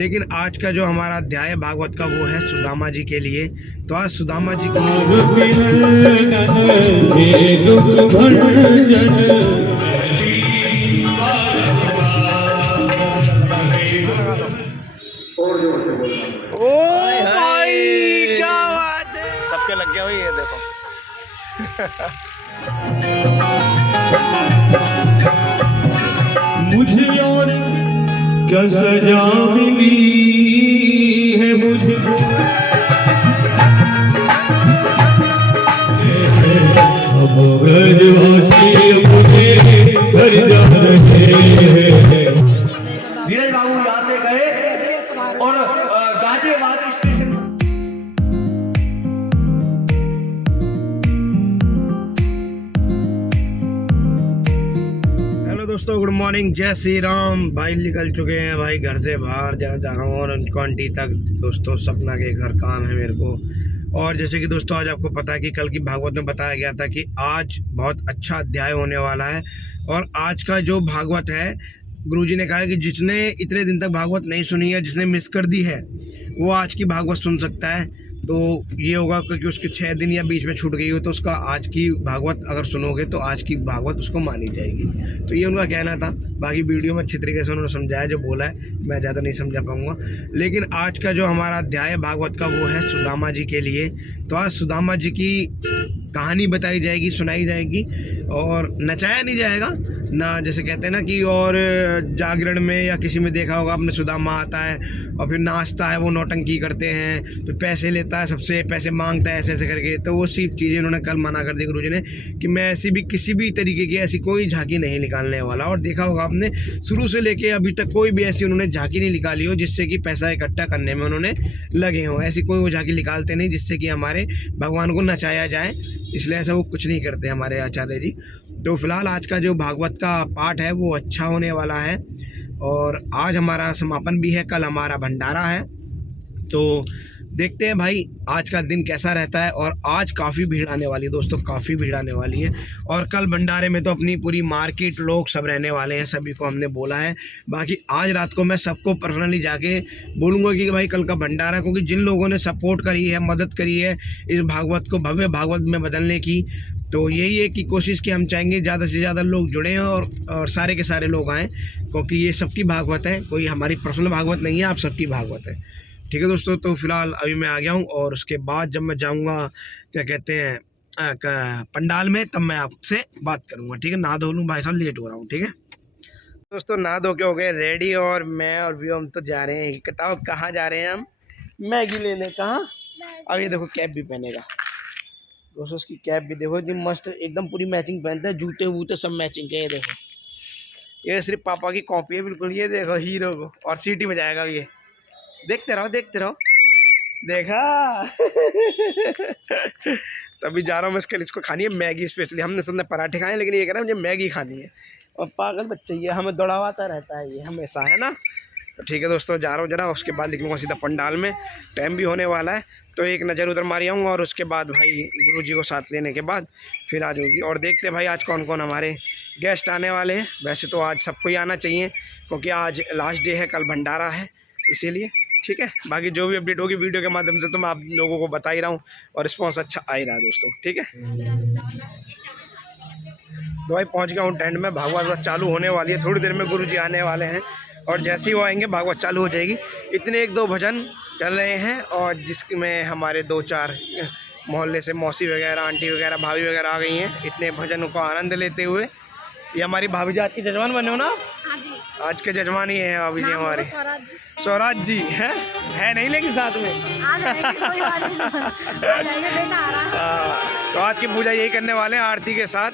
लेकिन आज का जो हमारा अध्याय भागवत का वो है सुदामा जी के लिए। तो आज सुदामा जी की ओ भाई क्या बात है, सबके लग गया भाई, ये देखो। मुझे और क्या सजा मिली है मुझे, अब ब्रजवासी मुझे घर जा रहे हैं। धीरज बाबू यहाँ से गए और गाजियाबाद स्टेशन। हेलो दोस्तों, गुड मॉर्निंग, जय श्री राम। भाई निकल चुके हैं भाई घर से बाहर, जा रहा हूँ और उनको आंटी तक। दोस्तों सपना के घर काम है मेरे को। और जैसे कि दोस्तों आज आपको पता है कि कल की भागवत में बताया गया था कि आज बहुत अच्छा अध्याय होने वाला है। और आज का जो भागवत है, गुरुजी ने कहा है कि जिसने इतने दिन तक भागवत नहीं सुनी है, जिसने मिस कर दी है, वो आज की भागवत सुन सकता है। तो ये होगा क्योंकि उसके 6 दिन या बीच में छूट गई हो, तो उसका आज की भागवत अगर सुनोगे तो आज की भागवत उसको मानी जाएगी। तो ये उनका कहना था। बाकी वीडियो में अच्छी तरीके से उन्होंने समझाया, जो बोला है मैं ज़्यादा नहीं समझा पाऊँगा। लेकिन आज का जो हमारा अध्याय है भागवत का वो है सुदामा जी के लिए। तो आज सुदामा जी की कहानी बताई जाएगी, सुनाई जाएगी और नचाया नहीं जाएगा ना। जैसे कहते हैं ना कि और जागरण में या किसी में देखा होगा आपने, सुदामा आता है और फिर नाचता है, वो नौटंकी करते हैं, तो पैसे लेता है, सबसे पैसे मांगता है, ऐसे ऐसे करके। तो वो सी चीज़ें उन्होंने कल मना कर दी गुरुजी ने कि मैं ऐसी भी किसी भी तरीके की ऐसी कोई झांकी नहीं निकालने वाला। और देखा होगा आपने शुरू से लेके अभी तक कोई भी ऐसी उन्होंने झांकी नहीं निकाली हो जिससे कि पैसा इकट्ठा करने में उन्होंने लगे हों। ऐसी कोई वो झांकी निकालते नहीं जिससे कि हमारे भगवान को नचाया जाए, इसलिए ऐसा वो कुछ नहीं करते हमारे आचार्य जी। तो फिलहाल आज का जो भागवत का पाठ है वो अच्छा होने वाला है। और आज हमारा समापन भी है, कल हमारा भंडारा है। तो देखते हैं भाई आज का दिन कैसा रहता है। और आज काफ़ी भीड़ आने वाली है दोस्तों, काफ़ी भीड़ आने वाली है। और कल भंडारे में तो अपनी पूरी मार्केट लोग सब रहने वाले हैं, सभी को हमने बोला है। बाकी आज रात को मैं सबको पर्सनली जाके बोलूँगा कि भाई कल का भंडारा, क्योंकि जिन लोगों ने सपोर्ट करी है, मदद करी है इस भागवत को भव्य भागवत में बदलने की, तो यही है कि कोशिश की हम चाहेंगे ज़्यादा से ज़्यादा लोग जुड़ें और सारे के सारे लोग आएँ, क्योंकि ये सबकी भागवत है, कोई हमारी पर्सनल भागवत नहीं है, आप सबकी भागवत है। ठीक है दोस्तों, तो फिलहाल अभी मैं आ गया हूँ और उसके बाद जब मैं जाऊँगा क्या कहते हैं पंडाल में, तब मैं आपसे बात करूँगा। ठीक है, नहा धो लूँ भाई साहब, लेट हो रहा हूँ। ठीक है दोस्तों, नहा धो के हो गए रेडी और मैं और भी हम तो जा रहे हैं। बताओ कहाँ जा रहे हैं हम? मैगी लेने। कहाँ? अब ये देखो कैप भी पहनेगा दोस्तों, उसकी कैप भी देखो इतनी मस्त, एकदम पूरी मैचिंग पहनता है, जूते वूते सब मैचिंग के। ये देखो, ये सिर्फ पापा की कॉपी है बिल्कुल। ये देखो हीरो को, और सीटी में जाएगा ये। देखते रहो देखते रहो, देखा। तभी जा रहा हूँ मैं इसके लिए। इसको खानी है मैगी स्पेशली। हमने सबने पराठे खाए, लेकिन ये कह रहा है मुझे मैगी खानी है। और पागल बच्चा ये हमें दौड़ावाता रहता है ये हमेशा, है ना। तो ठीक है दोस्तों, जा रहा हूँ जरा, उसके बाद निकलूँगा सीधा पंडाल में। टाइम भी होने वाला है, तो एक नज़र उधर मारी आऊँगा और उसके बाद भाई गुरुजी को साथ लेने के बाद फिर आ जाऊँगी। और देखते हैं भाई आज कौन कौन हमारे गेस्ट आने वाले हैं। वैसे तो आज सबको ही आना चाहिए, क्योंकि आज लास्ट डे है, कल भंडारा है, इसीलिए। ठीक है, बाकी जो भी अपडेट होगी वीडियो के माध्यम से तो मैं आप लोगों को बता ही रहा हूँ, और रिस्पॉन्स अच्छा आ ही रहा है दोस्तों। ठीक है, तो भाई पहुँच गया हूँ टेंट में। भागवत चालू होने वाली है, थोड़ी देर में गुरुजी आने वाले हैं और जैसे ही वो आएंगे भागवत चालू हो जाएगी। इतने 1-2 भजन चल रहे हैं और जिसमें हमारे 2-4 मोहल्ले से मौसी वगैरह, आंटी वगैरह, भाभी वगैरह आ गई हैं, इतने भजनों का आनंद लेते हुए। ये हमारी भाभी जी आज के जजमान बने हो ना? हाँ जी, आज के जजमान ही हैं भाभी जी हमारे। स्वराज जी है नहीं, लेकिन साथ में आ जाएंगे, कोई बात नहीं, आ जाएंगे, बेटा आ रहा है। तो आज की पूजा यही करने वाले हैं आरती के साथ।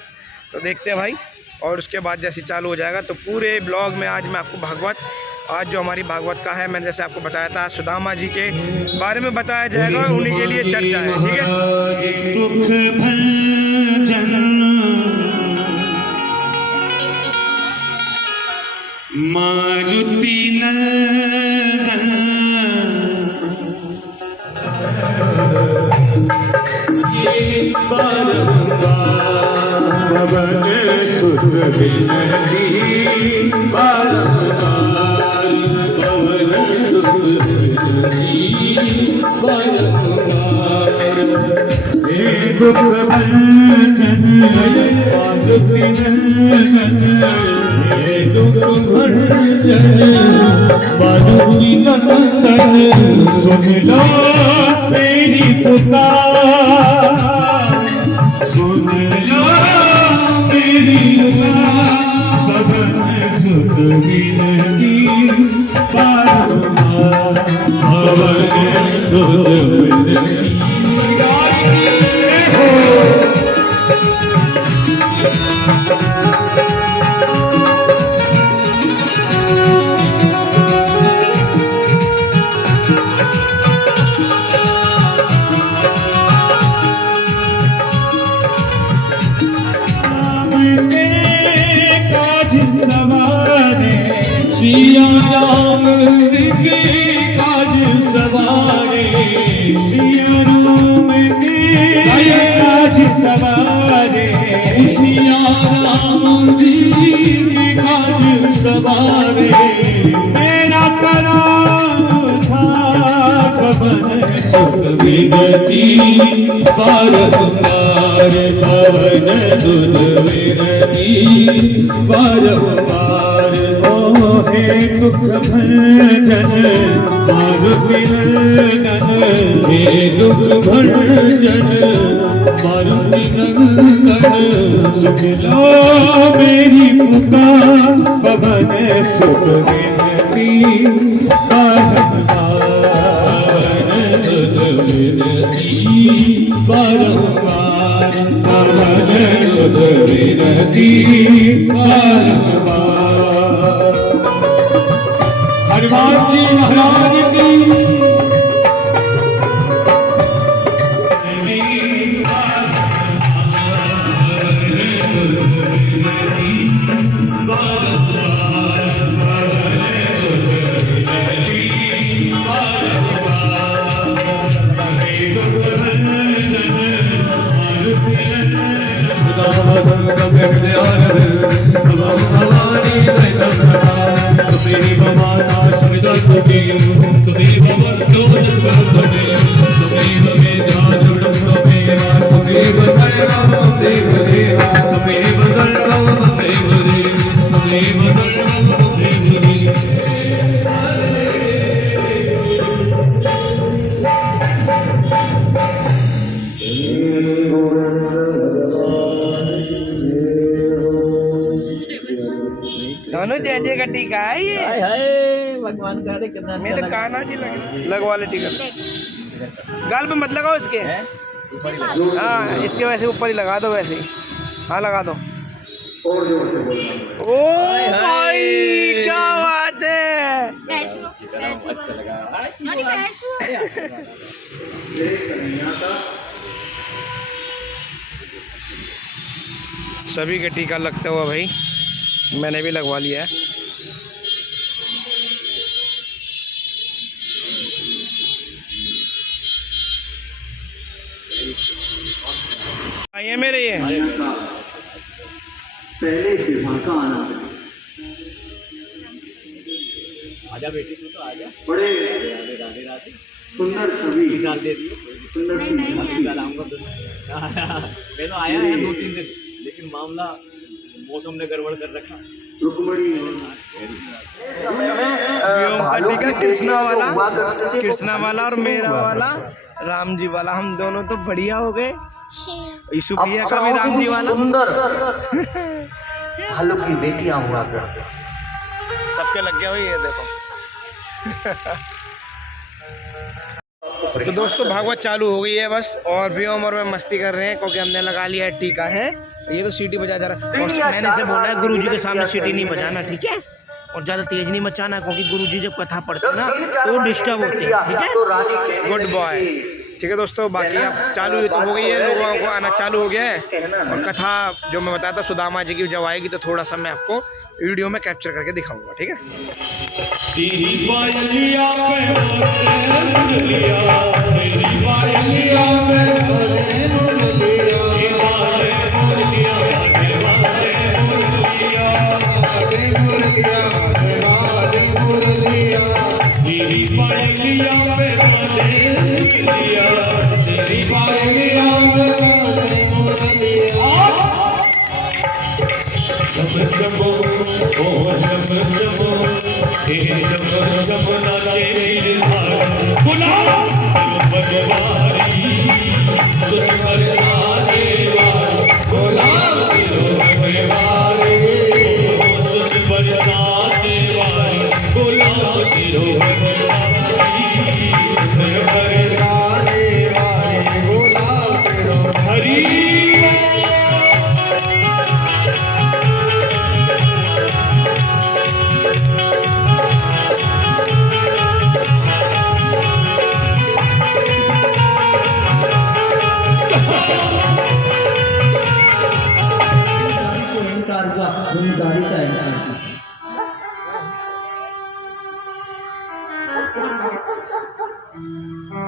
तो देखते हैं भाई, और उसके बाद जैसे चालू हो जाएगा तो पूरे ब्लॉग में आज मैं आपको भागवत, आज जो हमारी भागवत का है, मैंने जैसे आपको बताया था सुदामा जी के बारे में बताया जाएगा और उन्हीं के लिए चर्चा है। ठीक है, मारुति नंदन ये बारंबार पवन सुत बिनती, बारंबार पवन सुत दुख भंजन मारुति नंदन हे दुख भंजन मारुति नंदन सुन लो मेरी पुकार सुन लो मेरी पुकार पवन सुत विनती बारंबार पवन सुत विनती सिया राम के काज सवारे सिया राम के काज सवारे सिया राम के काज सवारे मेरा कराम था पवन सुत विनती बारंबार पवन सुत विनती बारंबार हे दुख भंजन मारुति नंदन हे दुख भंजन मारुति नंदन सुन लो मेरी पुकार पवन सुत विनती बारंबार सुत विनती बारंबार पवन सुत विनती बारंबार हनुमान जी महाराज की दोनों जय जय का टीका है ये। हाय हाय भगवान का रे कितना मेरे तो काना जी लगवा ले टीका। गाल पे मत लगाओ इसके। हाँ इसके वैसे ऊपर ही लगा दो वैसे ही। हाँ लगा दो। ओ भाई क्या बात है। अच्छा लगा सभी के टीका लगता हुआ भाई मैंने भी लगवा लिया है। आइए मेरे ये पहले विवाह का आनंद आजा बेटी तू तो आजा बड़े राधे राधे राधे सुंदर छवि निकाल दे दियो सुंदर निकाल आऊंगा तो मैं तो आया है 2-3 दिन लेकिन मामला मौसम ने गड़बड़ कर रखा रुक्मणी कृष्णा वाला और मेरा वाला राम जी वाला हम दोनों तो बढ़िया हो गए। यीशु प्रिया का भी राम जी वाला सुंदर भालू की बेटियां हुआ करते सबके लग गया हुई है देखो। तो दोस्तों भागवत चालू हो गई है बस और व्योम और मैं मस्ती कर रहे हैं क्योंकि हमने लगा लिया है टीका है। ये तो सीटी बजा जा रहा है और मैंने इसे बोला है गुरुजी के सामने सीटी नहीं बजाना ठीक है और ज़्यादा तेज नहीं मचाना क्योंकि गुरुजी जब कथा पढ़ते हैं ना तो वो डिस्टर्ब होते हैं ठीक है। गुड बॉय ठीक है दोस्तों बाकी अब चालू तो हो गई है लोगों को आना चालू हो गया है और कथा जो मैं बताया था सुदामा जी की जब आएगी तो थोड़ा सा मैं आपको वीडियो में कैप्चर करके दिखाऊंगा ठीक है। पायलिया पे माने लिया तेरी पायलिया पे माने लिया जब जब ओ जब जब हे जब जब नाचे दिलदार गुलाब बजवारी सुन बरसाने वाली गुलाब दिलो बजवारी सुन बरसाने वाली गुलाब दिलो बजवारी सुन बरसाने वाली गुलाब दिलो हरी जिम्मेदारी का इनकार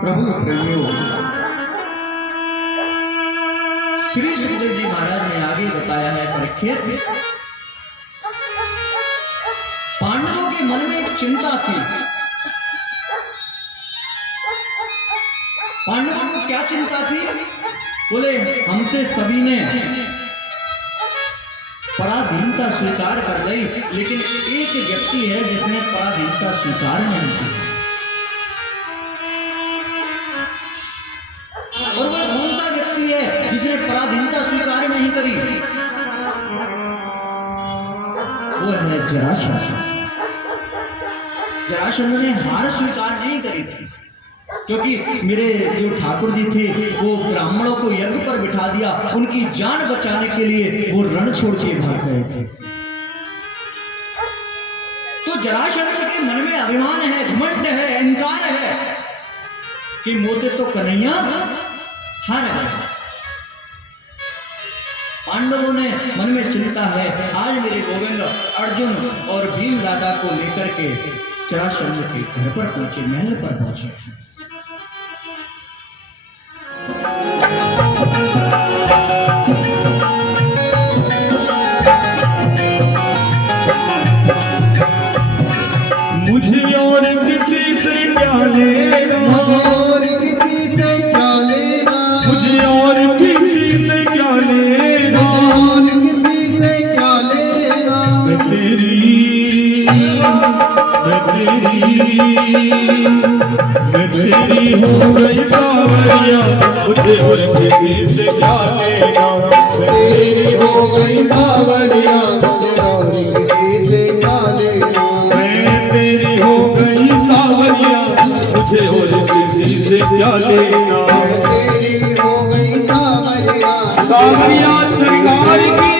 प्रभु प्रेमियों, श्री सुखदेव जी महाराज ने आगे बताया है परीक्षित, पांडवों के मन में एक चिंता थी। पांडवों को क्या चिंता थी? बोले हमसे सभी ने पराधीनता स्वीकार कर ली, लेकिन एक व्यक्ति है जिसने पराधीनता स्वीकार नहीं की। और वह कौन सा व्यक्ति है जिसने पराधीनता स्वीकार नहीं करी? वो है जरासंध। जरासंध ने हार स्वीकार नहीं करी थी, क्योंकि मेरे जो ठाकुर जी थे वो ब्राह्मणों को यज्ञ पर बिठा दिया, उनकी जान बचाने के लिए वो रण छोड़ के भाग गए थे। तो जरासंध के मन में अभिमान है, घमंड है, अहंकार है कि मोते तो कन्हैया हार गए। पांडवों ने मन में चिंता है, आज मेरे गोविंद अर्जुन और भीम दादा को लेकर के जरासंध के घर पर पहुंचे, महल पर पहुंचे। मुझे और किसी से क्या लेना, मुझे और किसी से क्या लेना, मुझे और किसी से क्या लेना, और किसी से क्या लेना। मैं तेरी हो गई सावरिया, मुझे और किसी से क्या लेना। तेरी हो गई सावरिया, मुझे और किसी से क्या लेना। तेरी हो गई सावरिया, मुझे और किसी से क्या लेना। तेरी हो गई सावरिया, सावरिया श्रृंगार की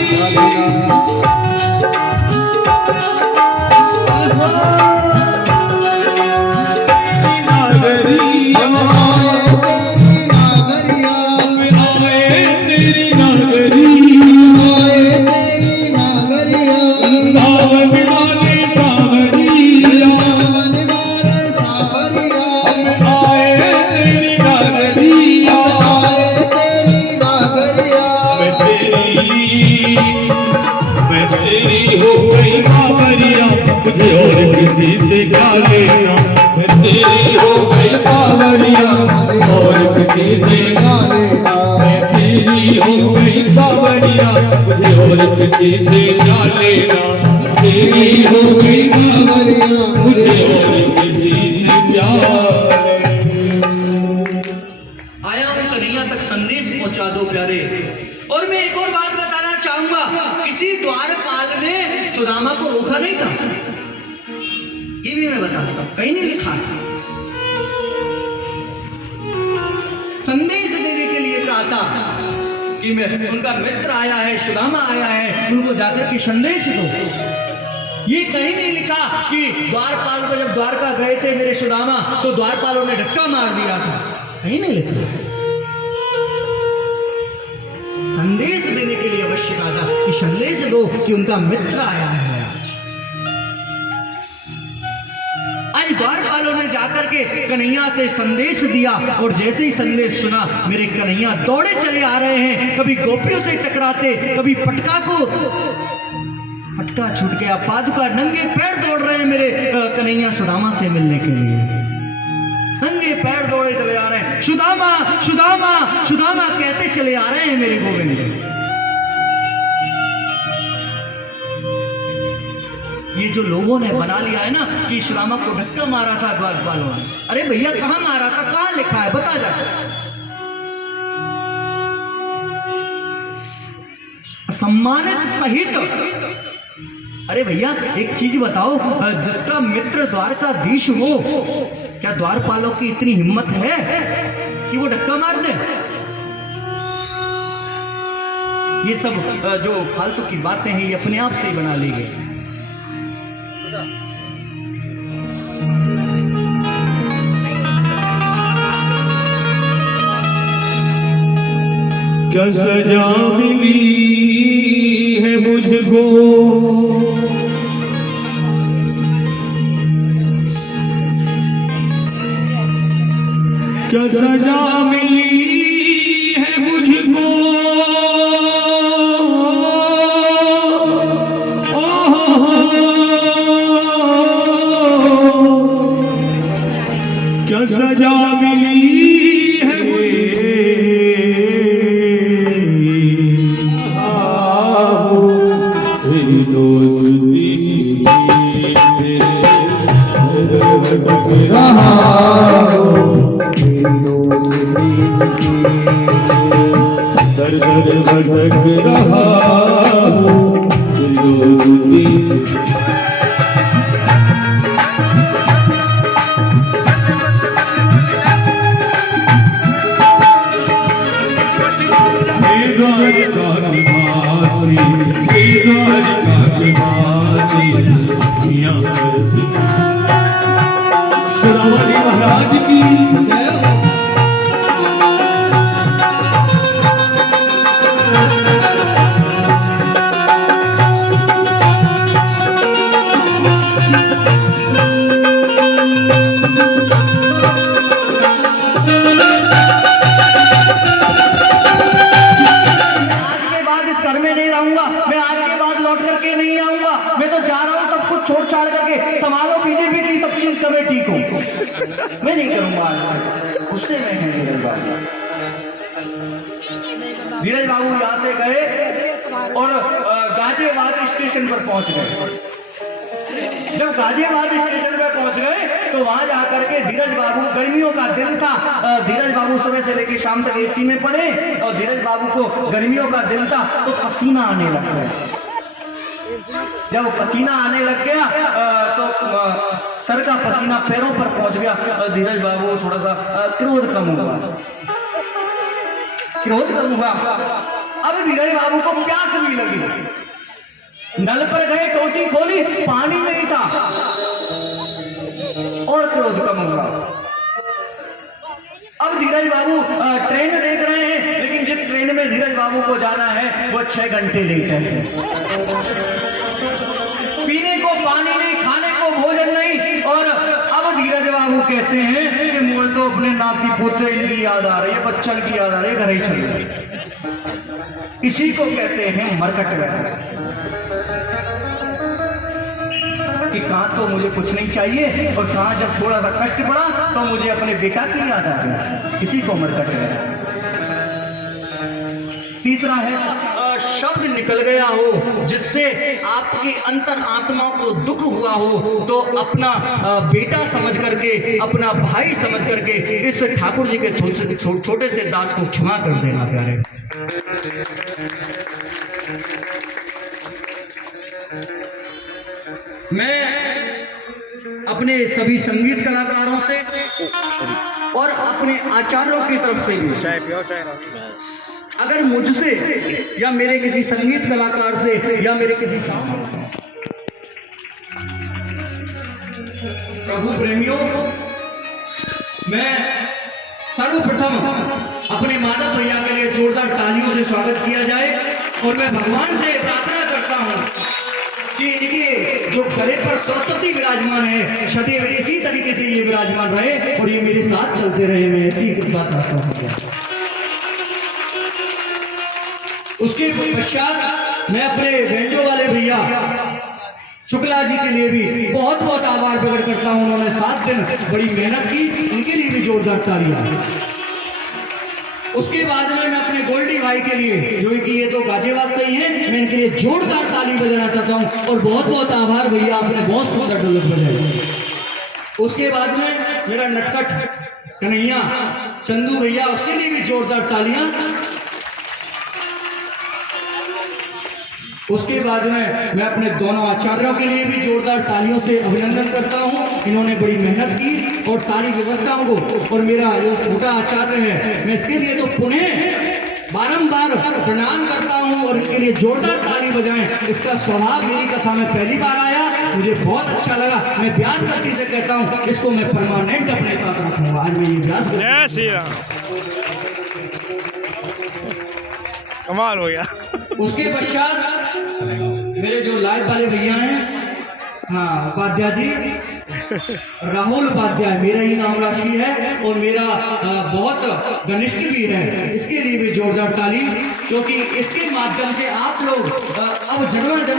मुझे और किसी से क्या लेना। तेरी हो गई सावरिया, और किसी से क्या लेना। तेरी हो गई सावरिया, मुझे और किसी से क्या लेना। तेरी हो गई सावरिया, मुझे और किसी से क्या लेना। आया हूं कन्हैया तक संदेश पहुंचा दो प्यारे। और मैं एक और बात बताना चाहूंगा, किसी द्वारपाल ने सुदामा को रोका नहीं था, ये भी मैं बताता हूं, कहीं नहीं लिखा था। संदेश देने के लिए कहा था कि मैं उनका मित्र आया है, सुदामा आया है, उनको जाकर के संदेश दो। ये कहीं नहीं लिखा कि द्वारपाल को जब द्वारका गए थे मेरे सुदामा तो द्वारपालों ने धक्का मार दिया था, कहीं नहीं लिखा। संदेश देने के लिए अवश्य कहा था कि संदेश दो कि उनका मित्र आया है। आज द्वारपालों ने जाकर के कन्हैया से संदेश दिया, और जैसे ही संदेश सुना मेरे कन्हैया दौड़े चले आ रहे हैं। कभी गोपियों से टकराते, कभी पटका छूट गया, पादुका नंगे पैर दौड़ रहे हैं मेरे कन्हैया सुदामा से मिलने के लिए। ये पैर दौड़े चले आ रहे हैं, सुदामा सुदामा सुदामा कहते चले आ रहे हैं मेरे गोविंद। ये जो लोगों ने बना लिया है ना कि सुदामा को धक्का मारा था द्वारपालों ने, अरे भैया कहाँ मारा था, कहाँ लिखा है, बता जा। सम्मानित सहित, अरे भैया एक चीज बताओ, जिसका मित्र द्वारकाधीश हो, क्या द्वारपालों की इतनी हिम्मत है कि वो धक्का मार दे? ये सब जो फालतू की बातें हैं ये अपने आप से ही बना ली गई। क्या सजा मिली है मुझको, क्या सजा मिली है मुझको, क्या सजा मिली है दर दर भटक रहा सुदामा जी महाराज की छोड़ छाड़ करके संभालो बीजेपी की सब चीज कमेटी को, मैं नहीं करूंगा। उससे मैं है धीरज बाबू। धीरज बाबू यहाँ से गए और गाजियाबाद स्टेशन पर पहुंच गए। जब गाजियाबाद स्टेशन पर पहुंच गए तो वहां जाकर के धीरज बाबू, गर्मियों का दिन था, धीरज बाबू सुबह से लेकर शाम तक एसी में पड़े और धीरज बाबू को गर्मियों का दिन था तो पसीना आने लग गया। जब पसीना आने लग गया तो सर का पसीना पैरों पर पहुंच गया। धीरज बाबू थोड़ा सा क्रोध कम हुआ। अब धीरज बाबू को प्यास भी लगी, नल पर गए, टोटी खोली, पानी नहीं था और क्रोध कम हुआ। अब धीरज बाबू ट्रेन देख रहे हैं, लेकिन जिस ट्रेन में धीरज बाबू को जाना है वो 6 घंटे लेट है। पीने को पानी नहीं, खाने को भोजन नहीं, और अब धीरज बाबू कहते हैं कि मुझे तो अपने नाती पोते इनकी याद आ रही है, बच्चन की याद आ रही है, घर ही चले जाए। इसी को कहते हैं मरकट व्यवहार, कि कहाँ तो मुझे कुछ नहीं चाहिए और कहाँ जब थोड़ा सा कष्ट पड़ा तो मुझे अपने बेटा की याद आ गई। इसी को मरकट व्यवहार। तीसरा है शब्द निकल गया हो जिससे आपकी अंतर आत्मा को दुख हुआ हो तो अपना बेटा समझ करके, अपना भाई समझ करके इस ठाकुर जी के छोटे से दास को क्षमा कर देना प्यारे। मैं अपने सभी संगीत कलाकारों से और अपने आचार्यों की तरफ से भी, अगर मुझसे या मेरे किसी संगीत कलाकार से या मेरे किसी प्रभु प्रेमियों, मैं सर्वप्रथम अपने माता भैया के लिए जोरदार तालियों से स्वागत किया जाए और मैं भगवान से प्रार्थना करता हूँ कि इनके जो गले पर सरस्वती विराजमान है सदैव इसी तरीके से ये विराजमान रहे और ये मेरे साथ चलते रहे। मैं ऐसी कृपा चाहता हूँ। उसके पश्चात मैं अपने बैंजो वाले भैया शुक्ला जी के लिए भी बहुत बहुत आभार प्रकट करता हूँ। उन्होंने 7 दिन बड़ी मेहनत की, उनके लिए भी जोर जोरदार तालियां। उसके बाद में मैं अपने गोल्डी भाई के लिए, जो कि ये तो गाजियाबाद से ही हैं, मैं इनके लिए जोरदार ताली बजाना चाहता हूं। और बहुत बहुत आभार भैया, आपने बहुत सुंदर ढोलक बजाई। उसके बाद में मेरा नटखट कन्हैया चंदू भैया, उसके लिए भी जोरदार तालियां। उसके बाद में मैं अपने दोनों आचार्यों के लिए भी जोरदार तालियों से अभिनंदन करता हूं। इन्होंने बड़ी मेहनत की और सारी व्यवस्थाओं को, और मेरा जो छोटा आचार्य है, मैं इसके लिए तो पुनः बारंबार प्रणाम करता हूं और इनके लिए जोरदार ताली बजाएं। इसका स्वभाव मेरी कथा में पहली बार आया, मुझे बहुत अच्छा लगा। मैं ब्याज गति से कहता हूं, इसको मैं परमानेंट अपने साथ रखूंगा। आज मैं ये ब्याज गति। जय श्री राम, कमाल हो गया। उसके पश्चात मेरे जो लाइव वाले भैया हैं, हाँ उपाध्याय जी, राहुल उपाध्याय मेरा ही नाम राशि है और मेरा बहुत घनिष्ठ भी है। इसके लिए भी जोरदार ताली, क्योंकि इसके माध्यम से आप लोग अब जन्मांतर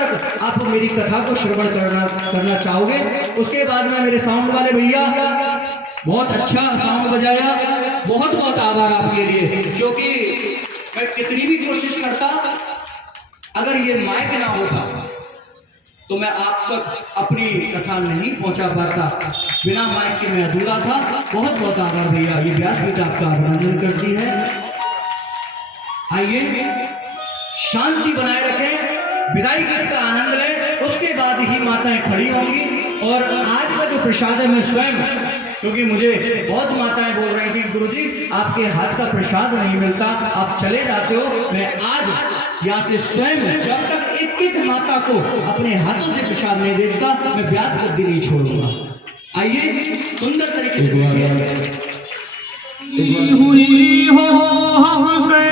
तक आप मेरी कथा को श्रवण करना चाहोगे। उसके बाद में मेरे साउंड वाले भैया, बहुत अच्छा साउंड बजाया, बहुत बहुत आभार आपके लिए। क्योंकि मैं कितनी भी कोशिश करता, अगर ये माइक ना होता तो मैं आप तक अपनी कथा नहीं पहुंचा पाता। बिना माइक के मैं अधूरा था। बहुत बहुत आभार भैया, ये व्यासपीठ आपका अभिनंदन करती है। आइए शांति बनाए रखें, विदाई गीत का आनंद लें, उसके बाद ही माताएं खड़ी होंगी। और आज का जो प्रसाद है मैं स्वयं, क्योंकि मुझे बहुत माताएं बोल रही थी, गुरुजी आपके हाथ का प्रसाद नहीं मिलता, आप चले जाते हो। मैं आज यहाँ से स्वयं, जब तक एक एक माता को अपने हाथों से प्रसाद नहीं देता, मैं ब्याज गद्दी नहीं छोड़ूंगा। आइए सुंदर तरीके से हुई हो हमसे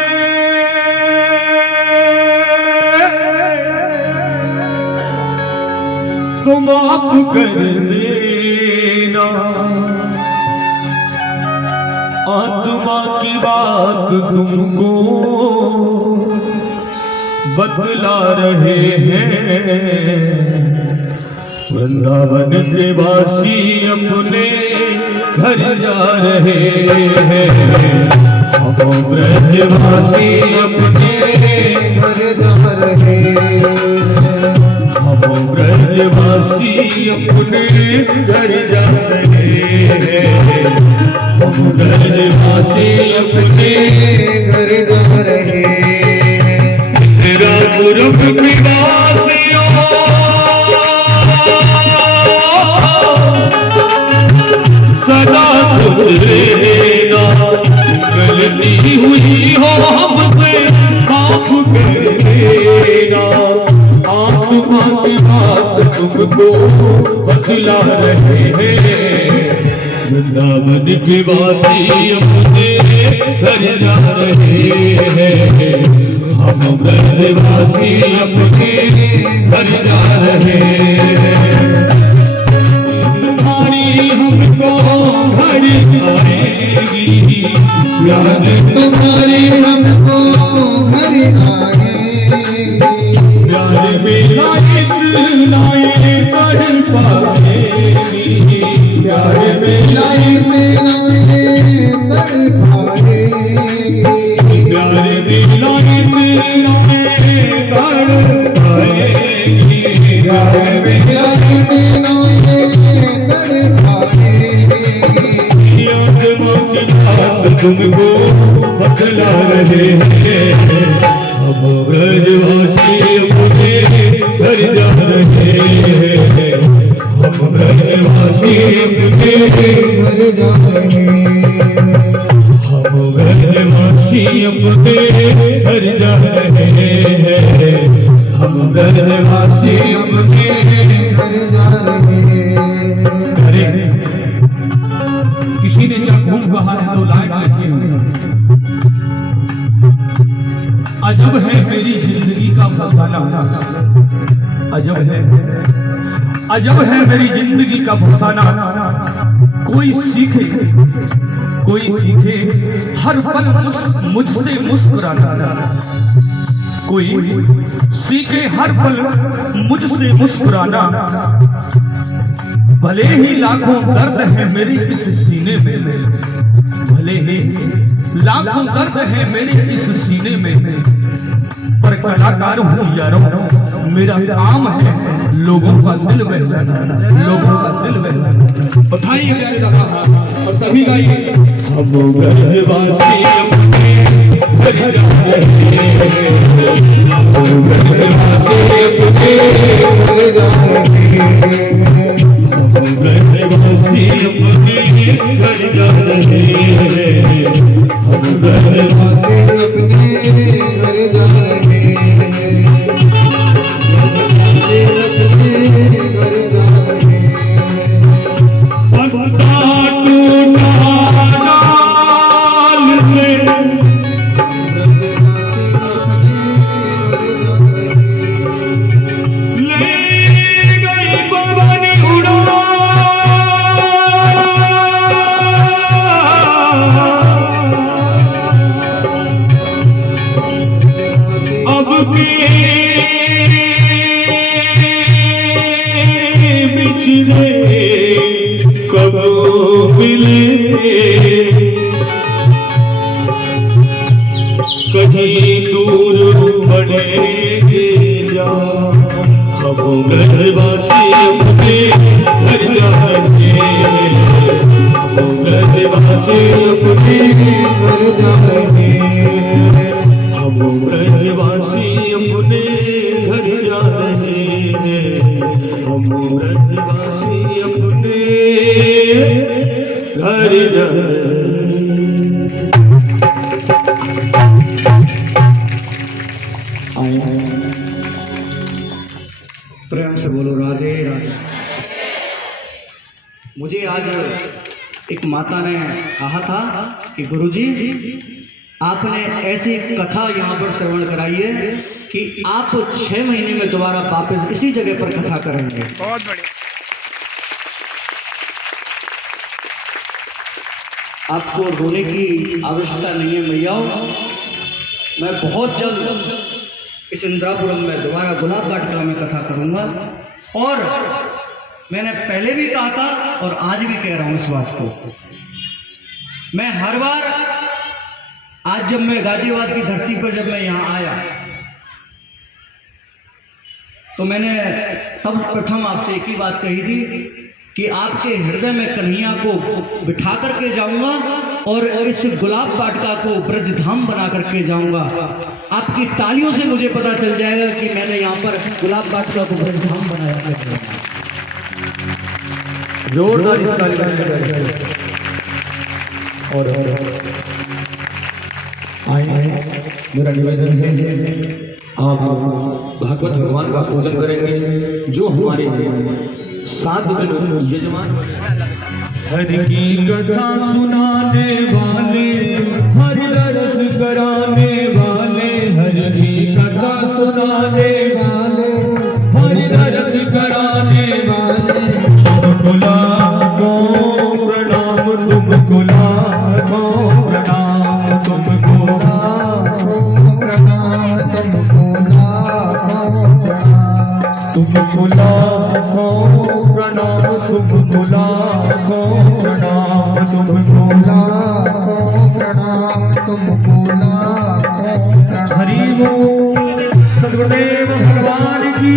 तो माफ कर देना, आत्मा की बात तुमको बतला रहे हैं। वृंदावन के वासी अपने घर जा रहे हैं, हम ब्रजवासी अपने घर जा रहे हैं, हम ब्रजवासी अपने घर जा रहे हैं, हम ब्रजवासी अपने घर जा रहे हैं। तेरा गुरु विवासियों सदा खुश रहना, गलती हुई हो हमसे माफ कर देना, आत्मा की बात तुमको बतला रहे हैं। वृंदावन के वासी अपने घर जा रहे हैं, हम ब्रजवासी अपने घर जा रहे हैं। तुम्हारी हमको घर आएगी याद, तुम्हारी हमको घर आएगी याद, मेरा इतनाए कर पाएगी याद, मेरा इतनाए कर पाएगी याद, मेरा इतनाए कर पाएगी याद, मेरा इतनाए तुमको बतला रहे हैं। हम ब्रजवासी अपने घर जा रहे हैं, हम ब्रजवासी अपने घर जा रहे हैं, हम ब्रजवासी अपने घर जा रहे हैं, हम ब्रजवासी अपने घर जा रहे हैं। किसी ने क्या खूब कहा है तो लाइट लिखी हुई है, अजब है मेरी जिंदगी का फसाना, अजब है मेरी जिंदगी का फसाना। कोई सीखे हर पल मुझसे मुस्कुराना, कोई सीखे हर पल मुझसे मुस्कुराना। भले ही लाखों दर्द है मेरी इस सीने में, भले ही लाखों दर्द है मेरी इस सीने में, पर कलाकार हूँ यारों, मेरा काम है लोगों का दिल बहलाना, लोगों का दिल बहलाना। उठाइए प्यारे दादा और सभी गाइए। हम गढ़वासी अपने गढ़वासी कहीं दूर पड़ेंगे जा, हम गढ़वासी अपने घर जाएंगे, हम गढ़वासी अपने घर जाएंगे, हम गढ़वासी अपने घर जाएंगे, हम गढ़वासी अपने घर जाएंगे। प्रेम से बोलो राधे राधे। मुझे आज एक माता ने कहा था कि गुरुजी आपने ऐसी कथा यहाँ पर श्रवण कराई है कि आप 6 महीने में दोबारा वापस इसी जगह पर कथा करेंगे। बहुत बढ़िया। आपको रोने की आवश्यकता नहीं है मैयाओ, मैं बहुत जल्द इस इंद्रापुरम में दोबारा गुलाब वाटिका में कथा करूंगा। और मैंने पहले भी कहा था और आज भी कह रहा हूं इस बात को, मैं हर बार, आज जब मैं गाजियाबाद की धरती पर जब मैं यहाँ आया तो मैंने सर्वप्रथम आपसे एक ही बात कही थी कि आपके हृदय में कन्हैया को बिठा करके जाऊंगा और इस गुलाब वाटिका को ब्रजधाम बना करके जाऊंगा। आपकी तालियों से मुझे पता चल जाएगा कि मैंने यहाँ पर गुलाब वाटिका को ब्रजधाम बनाया है। जोरदार और मेरा निवेदन है आप भागवत भगवान का पूजन करेंगे जो हमारे 7 दिन यजमान। हरि की कथा सुनाने वाले, हरि दरस कराने वाले, हरि की कथा सुनाने वाले, हरि दरस कराने वाले, तुमको लाखों प्रणाम, तुमको लाखों प्रणाम, तुमको लाखों प्रणाम, तुमको लाखों प्रणाम, तुमको लाखों प्रणाम, तुमको लाखों प्रणाम, तुमको लाखों प्रणाम, तुमको लाखों प्रणाम। हरि बोल सद्गुरुदेव भगवान की।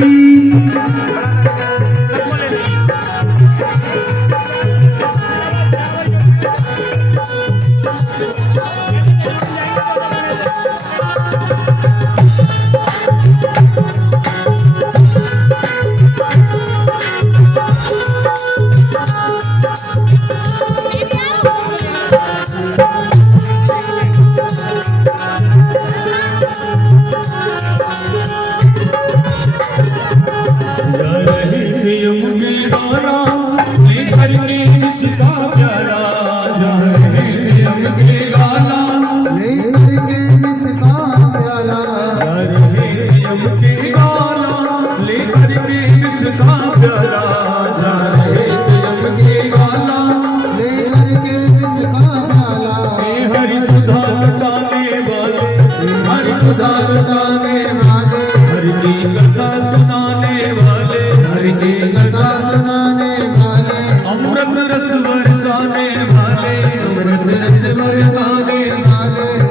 हरि की कथा सुनाने वाले, हरि की कथा सुनाने वाले,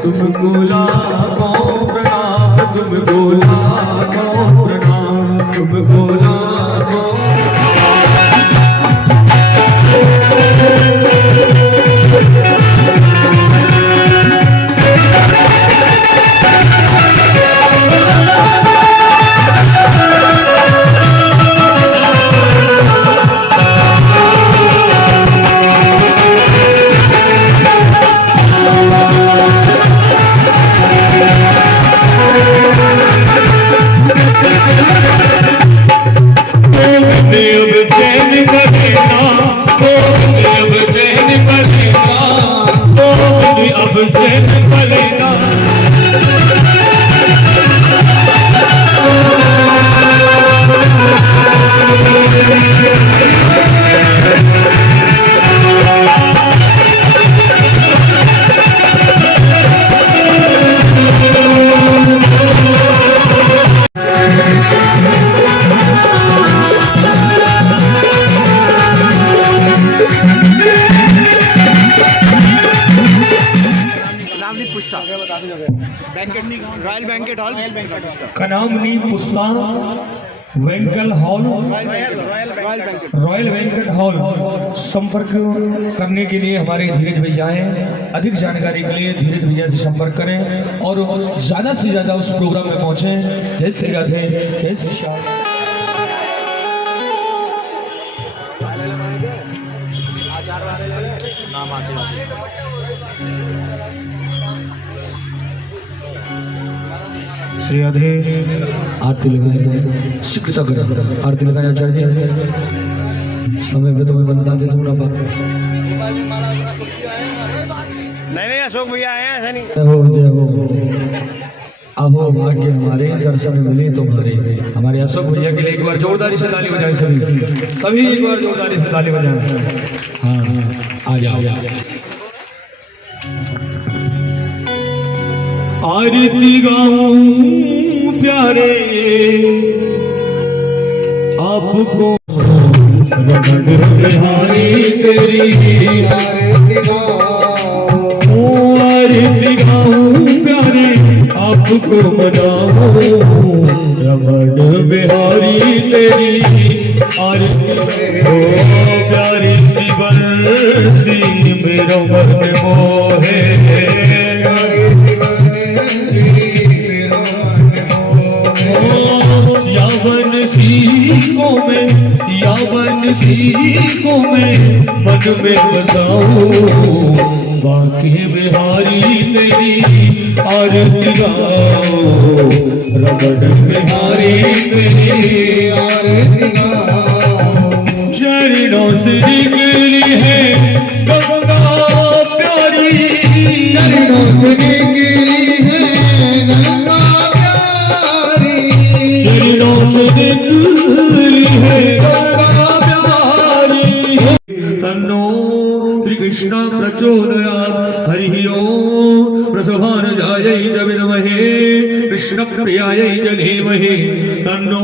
तुमको लाखों प्रणाम, तुमको लाखों प्रणाम, तुमको लाखों कनामनी पुष्पा वेंकल हॉल, रॉयल वेंकट हॉल संपर्क करने के लिए हमारे धीरज भैया हैं। अधिक जानकारी के लिए धीरज भैया से संपर्क करें और ज़्यादा से ज़्यादा उस प्रोग्राम में पहुँचें। जय श्री राधे, जय श्री श्याम। श्री राधे। आरती लगाए शिक्षा कर, आरती लगाया आचार्य समय पे तुम्हें बंदा दे दूंगा बाप। नहीं अशोक भैया आए हैं, ऐसा नहीं। हो जय हो, अहो भाग्य हमारे दर्शन मिले तुम्हारे। हमारे अशोक भैया के लिए एक बार जोरदारी से ताली बजाएं सभी एक बार जोरदारी से ताली बजाएं। हाँ आ जाओ। आरती गाऊं प्यारे आपको, बिहारी तेरी आरती आरती गाऊं प्यारे आपको मनाओ। रमण बिहारी तेरी आरती ओ प्यारी सी बरसी मेरो मन मोहे। यावन सीखों में मन में बताऊं। बाकी बिहारी तेरी आरती गाओ, रमण बिहारी तेरी आरती चरणों से निकली है गंगा प्यारी, चरणों से निकली है गंगा प्यारी, चरणों से निकली है गंगा प्यारी। तन्नो श्री कृष्ण प्रचोदयात्। हरि ओम प्रसभानजायै च विद्महे कृष्ण प्रियायै च धीमहि तन्नो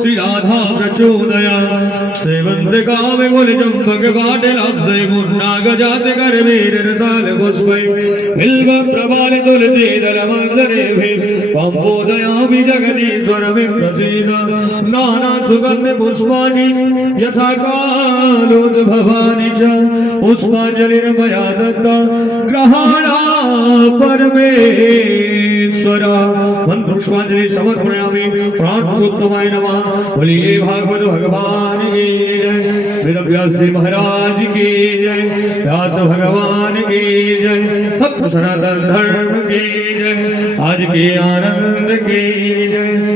श्री राधा प्रचोदयात्। सेवन्ते कामे कुलचम्पक काटिलाब्धे मुन्नागजाते करवीर रसाल पुष्पै बिल्व प्रबाल तुलसी दलवन्दने पंपोदयामि जगदीश्वरमि प्रसीद। नाना सुगन्ध पुष्पाणि यथा कालोद्भवानि च पुष्पाञ्जलिर्मया दत्ता ग्रहाणा परमेश्वरा। पुष्पांजलि समर्पयामि। प्राणोत्तमाय नमः। बोलिए भागवत भगवान की जय, वेद व्यास जी महाराज की जय, व्यास भगवान की जय, सत्य सनातन धर्म की जय, आज के आनंद की जय।